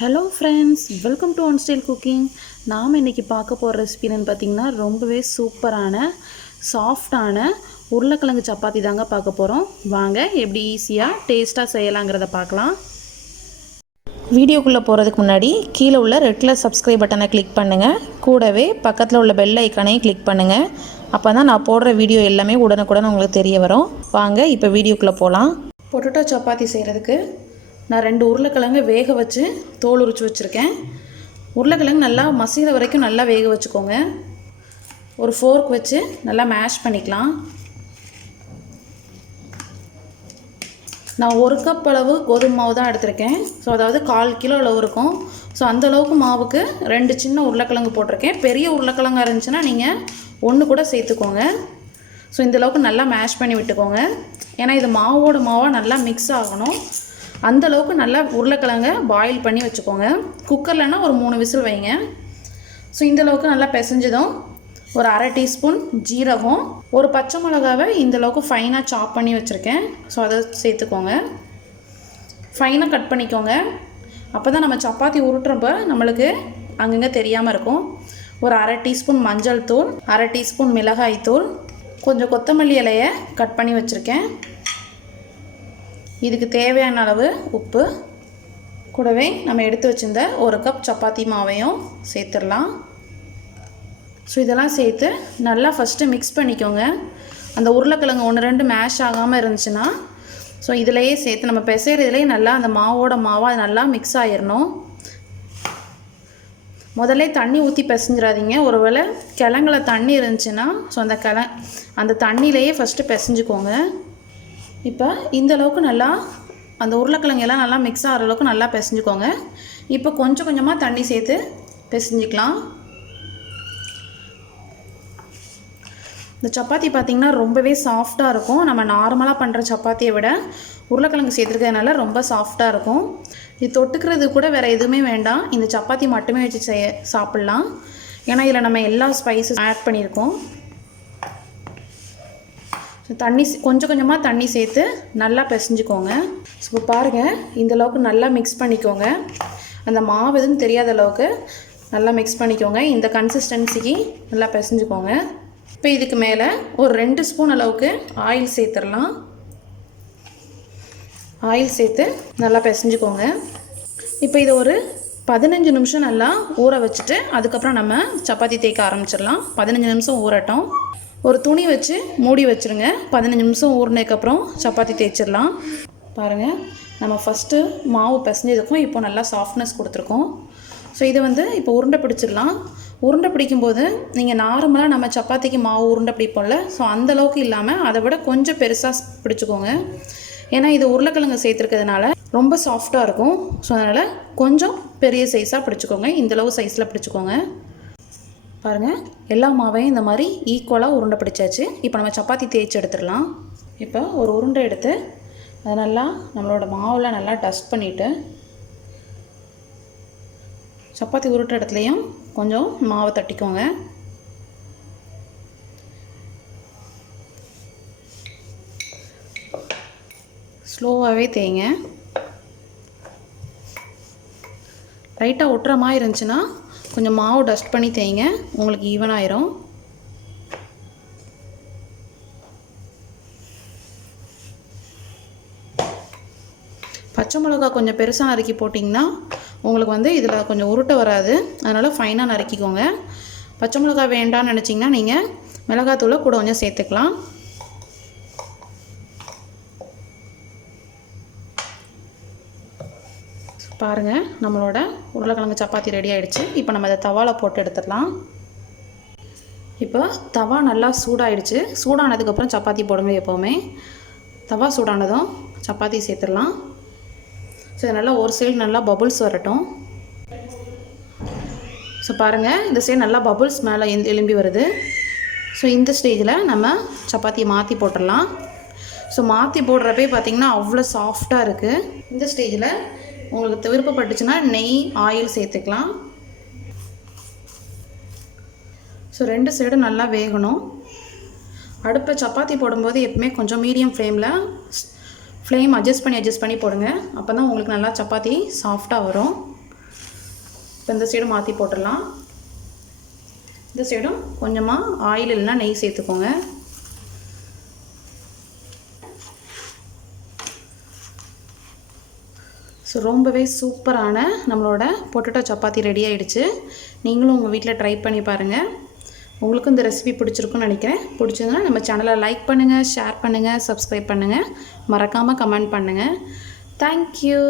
Hello friends, welcome to one style cooking. நாம் இன்றைக்கி பார்க்க போகிற ரெசிபின்னு பார்த்திங்கன்னா ரொம்பவே சூப்பரான சாஃப்டான உருளைக்கிழங்கு சப்பாத்தி தாங்க பார்க்க போகிறோம். வாங்க எப்படி ஈஸியாக டேஸ்ட்டாக செய்யலாங்கிறத பார்க்கலாம். வீடியோக்குள்ளே போகிறதுக்கு முன்னாடி கீழே உள்ள ரெட் கலர் சப்ஸ்கிரைப் பட்டனை கிளிக் பண்ணுங்கள். கூடவே பக்கத்தில் உள்ள பெல் ஐக்கானையும் கிளிக் பண்ணுங்கள். அப்போ தான் நான் போடுற வீடியோ எல்லாமே உடனுக்குடன் உங்களுக்கு தெரிய வரும். வாங்க இப்போ வீடியோக்குள்ளே போகலாம். பொட்டேட்டோ சப்பாத்தி செய்கிறதுக்கு நான் 2 உருளைக்கிழங்கு வேக வச்சு தோல் உரித்து வச்சுருக்கேன். உருளைக்கிழங்கு நல்லா மசிகிற வரைக்கும் நல்லா வேக வச்சுக்கோங்க. ஒரு ஃபோர்க் வச்சு நல்லா மேஷ் பண்ணிக்கலாம். நான் 1 கப் அளவு கோதுமை மாவு தான் எடுத்திருக்கேன். ஸோ அதாவது 1/4 கிலோ அளவு இருக்கும். ஸோ அந்தளவுக்கு மாவுக்கு 2 சின்ன உருளைக்கிழங்கு போட்டிருக்கேன். பெரிய உருளைக்கிழங்காக இருந்துச்சுன்னா நீங்கள் 1 கூட சேர்த்துக்கோங்க. ஸோ இந்தளவுக்கு நல்லா மேஷ் பண்ணி விட்டுக்கோங்க. ஏன்னா இது மாவோட மாவாக நல்லா மிக்ஸ் ஆகணும். அந்தளவுக்கு நல்லா உருளைக்கிழங்க பாயில் பண்ணி வச்சுக்கோங்க. குக்கர்லனா ஒரு 3 விசில் வைங்க. ஸோ இந்தளவுக்கு நல்லா பிசைஞ்சதும் ஒரு 1/2 டீஸ்பூன் ஜீரகம், ஒரு பச்சை மிளகாவை இந்தளவுக்கு ஃபைனாக சாப் பண்ணி வச்சுருக்கேன். ஸோ அதை சேர்த்துக்கோங்க. ஃபைனாக கட் பண்ணிக்கோங்க. அப்போ தான் நம்ம சப்பாத்தி உருட்டுறப்ப நம்மளுக்கு அங்கங்கே தெரியாமல் இருக்கும். ஒரு 1/2 டீஸ்பூன் மஞ்சள் தூள், 1/2 டீஸ்பூன் மிளகாய் தூள், கொஞ்சம் கொத்தமல்லி இலையை கட் பண்ணி வச்சுருக்கேன். இதுக்கு தேவையான அளவு உப்பு, கூடவே நம்ம எடுத்து வச்சிருந்த 1 கப் சப்பாத்தி மாவையும் சேர்த்துடலாம். ஸோ இதெல்லாம் சேர்த்து நல்லா ஃபஸ்ட்டு மிக்ஸ் பண்ணிக்கோங்க. அந்த உருளைக்கிழங்கு 1-2 மேஷ் ஆகாமல் இருந்துச்சுன்னா ஸோ இதிலையே சேர்த்து நம்ம பிசைகிறதுலேயே நல்லா அந்த மாவோட மாவாக அது நல்லா மிக்ஸ் ஆகிடணும். முதல்ல தண்ணி ஊற்றி பிசைஞ்சிடாதீங்க. ஒருவேளை கிழங்குல தண்ணி இருந்துச்சுன்னா ஸோ அந்த தண்ணியிலையே ஃபஸ்ட்டு பிசைஞ்சுக்கோங்க. இப்போ இந்தளவுக்கு நல்லா அந்த உருளைக்கிழங்கு எல்லாம் நல்லா மிக்ஸ் ஆகிற அளவுக்கு நல்லா பிசைஞ்சுக்கோங்க. இப்போ கொஞ்சம் கொஞ்சமாக தண்ணி சேர்த்து பிசைஞ்சிக்கலாம். இந்த சப்பாத்தி பார்த்திங்கன்னா ரொம்பவே சாஃப்டாக இருக்கும். நம்ம நார்மலாக பண்ணுற சப்பாத்தியை விட உருளைக்கிழங்கு சேர்த்துருக்கிறதுனால ரொம்ப சாஃப்டாக இருக்கும். இது தொட்டுக்கிறது கூட வேறு எதுவுமே வேண்டாம். இந்த சப்பாத்தி மட்டுமே வச்சு சாப்பிட்லாம். ஏன்னா இதில் நம்ம எல்லா ஸ்பைசஸ் ஆட் பண்ணியிருக்கோம். தண்ணி கொஞ்சம் கொஞ்சமாக தண்ணி சேர்த்து நல்லா பிசைஞ்சுக்கோங்க. ஸோ இப்போ பாருங்கள், இந்தளவுக்கு நல்லா மிக்ஸ் பண்ணிக்கோங்க. அந்த மாவு எதுவும் தெரியாத அளவுக்கு நல்லா மிக்ஸ் பண்ணிக்கோங்க. இந்த கன்சிஸ்டன்சிக்கு நல்லா பிசைஞ்சுக்கோங்க. இப்போ இதுக்கு மேலே ஒரு 2 ஸ்பூன் அளவுக்கு ஆயில் சேர்த்துடலாம். ஆயில் சேர்த்து நல்லா பிசைஞ்சுக்கோங்க. இப்போ இதை ஒரு 15 நிமிஷம் நல்லா ஊற வச்சுட்டு அதுக்கப்புறம் நம்ம சப்பாத்தி தேய்க்க ஆரம்பிச்சிடலாம். 15 நிமிஷம் ஊறட்டும். ஒரு துணி வச்சு மூடி வச்சுருங்க. 15 நிமிஷம் ஊறினதுக்கப்புறம் சப்பாத்தி தேய்ச்சிடலாம். பாருங்கள், நம்ம ஃபஸ்ட்டு மாவு பிசைஞ்சதுக்கும் இப்போ நல்லா சாஃப்ட்னஸ் கொடுத்துருக்கோம். ஸோ இதை இப்போ உருண்டை பிடிச்சிடலாம். உருண்டை பிடிக்கும்போது நீங்கள் நார்மலாக நம்ம சப்பாத்திக்கு மாவு உருண்டை பிடிப்போம்ல, ஸோ அந்தளவுக்கு இல்லாமல் அதை விட கொஞ்சம் பெருசாக பிடிச்சிக்கோங்க. ஏன்னா இது உருளைக்கிழங்கு சேர்த்துருக்கிறதுனால ரொம்ப சாஃப்டாக இருக்கும். ஸோ அதனால் கொஞ்சம் பெரிய சைஸாக பிடிச்சிக்கோங்க. இந்தளவு சைஸில் பிடிச்சிக்கோங்க. பாருங்கள், எல்லா மாவையும் இந்த மாதிரி ஈக்குவலாக உருண்டை பிடிச்சாச்சு. இப்போ நம்ம சப்பாத்தி தேய்ச்சி எடுத்துடலாம். இப்போ ஒரு உருண்டை எடுத்து அதை நல்லா நம்மளோட மாவில் நல்லா டஸ்ட் பண்ணிவிட்டு சப்பாத்தி உருட்டுற இடத்துலையும் கொஞ்சம் மாவை தட்டிக்கோங்க. ஸ்லோவாகவே தேய்ங்க. லைட்டாக ஒட்டுற மாதிரி இருந்துச்சுன்னா கொஞ்சம் மாவு டஸ்ட் பண்ணி தேய்ங்க, உங்களுக்கு ஈவன் ஆயிரும். பச்சை மிளகா கொஞ்சம் பெருசாக நறுக்கி போட்டிங்கன்னா உங்களுக்கு இதில் கொஞ்சம் உருட்டை வராது. அதனால் ஃபைனாக நறுக்கிக்கோங்க. பச்சை மிளகா வேண்டாம்னு நினச்சிங்கன்னா நீங்கள் மிளகாத்தூளை கூட கொஞ்சம் சேர்த்துக்கலாம். பாருங்கள், நம்மளோட உருளைக்கிழங்கு சப்பாத்தி ரெடி ஆகிடுச்சு. இப்போ நம்ம அதை தவாவில் போட்டு எடுத்துடலாம். இப்போ தவா நல்லா சூடாகிடுச்சு. சூடானதுக்கப்புறம் சப்பாத்தி போடுங்க. எப்போவுமே தவா சூடானதும் சப்பாத்தி சேர்த்துடலாம். ஸோ நல்லா ஒரு சைடு நல்லா பபுள்ஸ் வரட்டும். ஸோ பாருங்கள், இந்த சைடு நல்லா பபுள்ஸ் மேலே எழும்பி வருது. ஸோ இந்த ஸ்டேஜில் நம்ம சப்பாத்தியை மாற்றி போட்டுடலாம். ஸோ மாற்றி போடுறப்பே பார்த்திங்கன்னா அவ்வளோ சாஃப்டாக இருக்குது. இந்த ஸ்டேஜில் உங்களுக்கு விருப்பப்பட்டுச்சுன்னா நெய், ஆயில் சேர்த்துக்கலாம். ஸோ 2 சைடும் நல்லா வேகணும். அடுப்பில் சப்பாத்தி போடும்போது எப்பவுமே கொஞ்சம் மீடியம் ஃப்ளேம் அட்ஜஸ்ட் பண்ணி போடுங்க. அப்போ தான் உங்களுக்கு நல்லா சப்பாத்தி சாஃப்டாக வரும். இப்போ இந்த சைடும் மாற்றி போட்டுடலாம். இந்த சைடும் கொஞ்சமாக ஆயில் இல்லைனா நெய் சேர்த்துக்கோங்க. ஸோ ரொம்பவே சூப்பரான நம்மளோட பொட்டேட்டோ சப்பாத்தி ரெடி ஆகிடுச்சு. நீங்களும் உங்கள் வீட்டில் ட்ரை பண்ணி பாருங்கள். உங்களுக்கும் இந்த ரெசிபி பிடிச்சிருக்குன்னு நினைக்கிறேன். பிடிச்சதுன்னா நம்ம சேனலை லைக் பண்ணுங்கள், ஷேர் பண்ணுங்கள், சப்ஸ்கிரைப் பண்ணுங்கள், மறக்காமல் கமெண்ட் பண்ணுங்கள். தேங்க்யூ.